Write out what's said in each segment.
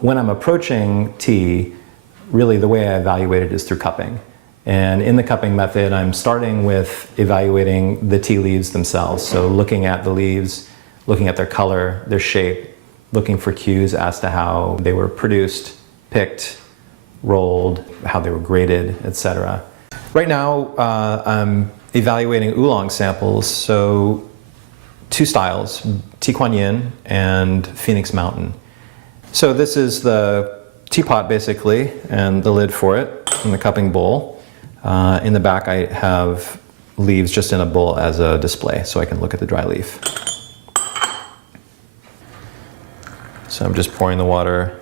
When I'm approaching tea, really the way I evaluate it is through cupping. And in the cupping method, I'm starting with evaluating the tea leaves themselves. So looking at the leaves, looking at their color, their shape, looking for cues as to how they were produced, picked, rolled, how they were graded, etc. Right now, I'm evaluating oolong samples, so two styles, Tea Kuan Yin and Phoenix Mountain. So this is the teapot basically, and the lid for it, and the cupping bowl. In the back I have leaves just in a bowl as a display, so I can look at the dry leaf. So I'm just pouring the water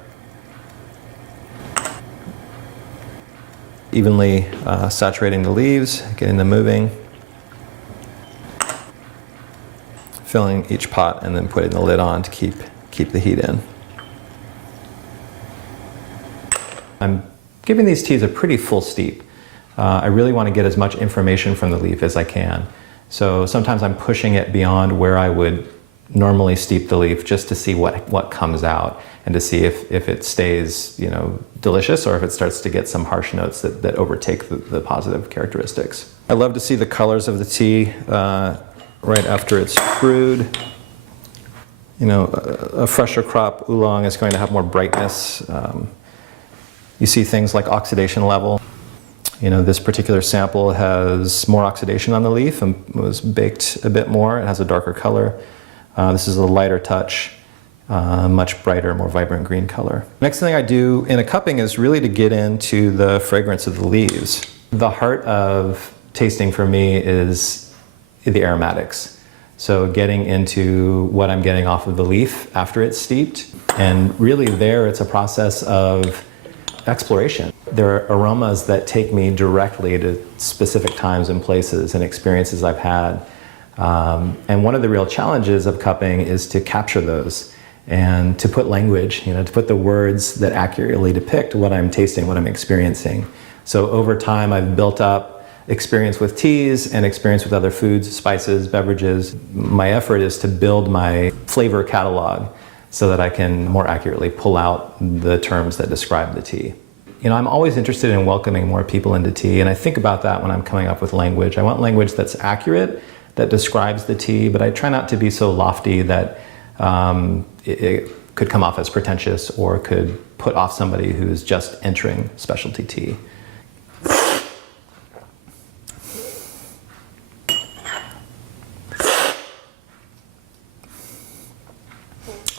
evenly, saturating the leaves, getting them moving, filling each pot, and then putting the lid on to keep the heat in. I'm giving these teas a pretty full steep. I really want to get as much information from the leaf as I can. So sometimes I'm pushing it beyond where I would normally steep the leaf just to see what comes out and to see if it stays, delicious, or if it starts to get some harsh notes that overtake the positive characteristics. I love to see the colors of the tea right after it's brewed. A fresher crop oolong is going to have more brightness. You see things like oxidation level. This particular sample has more oxidation on the leaf and was baked a bit more. It has a darker color. This is a lighter touch, much brighter, more vibrant green color. Next thing I do in a cupping is really to get into the fragrance of the leaves. The heart of tasting for me is the aromatics. So getting into what I'm getting off of the leaf after it's steeped. And really there it's a process of exploration. There are aromas that take me directly to specific times and places and experiences I've had. And one of the real challenges of cupping is to capture those and to put language, to put the words that accurately depict what I'm tasting, what I'm experiencing. So over time I've built up experience with teas and experience with other foods, spices, beverages. My effort is to build my flavor catalog so that I can more accurately pull out the terms that describe the tea. I'm always interested in welcoming more people into tea, and I think about that when I'm coming up with language. I want language that's accurate, that describes the tea, but I try not to be so lofty that it could come off as pretentious or could put off somebody who's just entering specialty tea.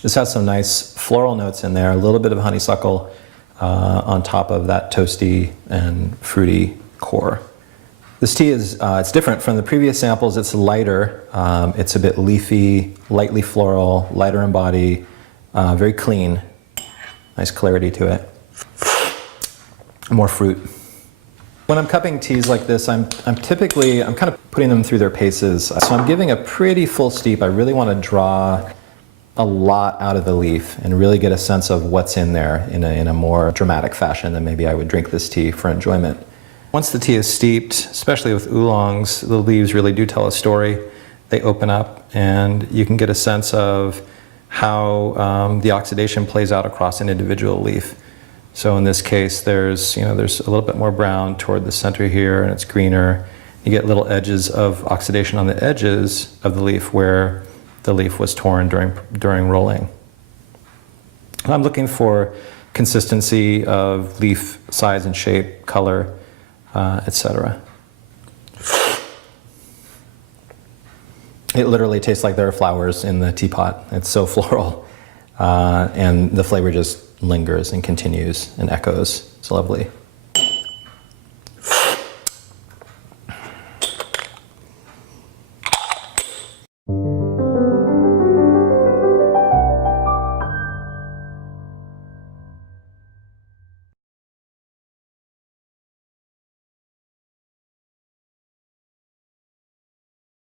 This has some nice floral notes in there, a little bit of honeysuckle on top of that toasty and fruity core. This tea is it's different from the previous samples. It's lighter, it's a bit leafy, lightly floral, lighter in body, very clean, nice clarity to it, more fruit. When I'm cupping teas like this, I'm kind of putting them through their paces. So I'm giving a pretty full steep. I really want to draw a lot out of the leaf and really get a sense of what's in there in a more dramatic fashion than maybe I would drink this tea for enjoyment. Once the tea is steeped, especially with oolongs, the leaves really do tell a story. They open up and you can get a sense of how the oxidation plays out across an individual leaf. So in this case, there's a little bit more brown toward the center here, and it's greener. You get little edges of oxidation on the edges of the leaf where the leaf was torn during rolling. I'm looking for consistency of leaf size and shape, color, etc. It literally tastes like there are flowers in the teapot. It's so floral, and the flavor just lingers and continues and echoes. It's lovely.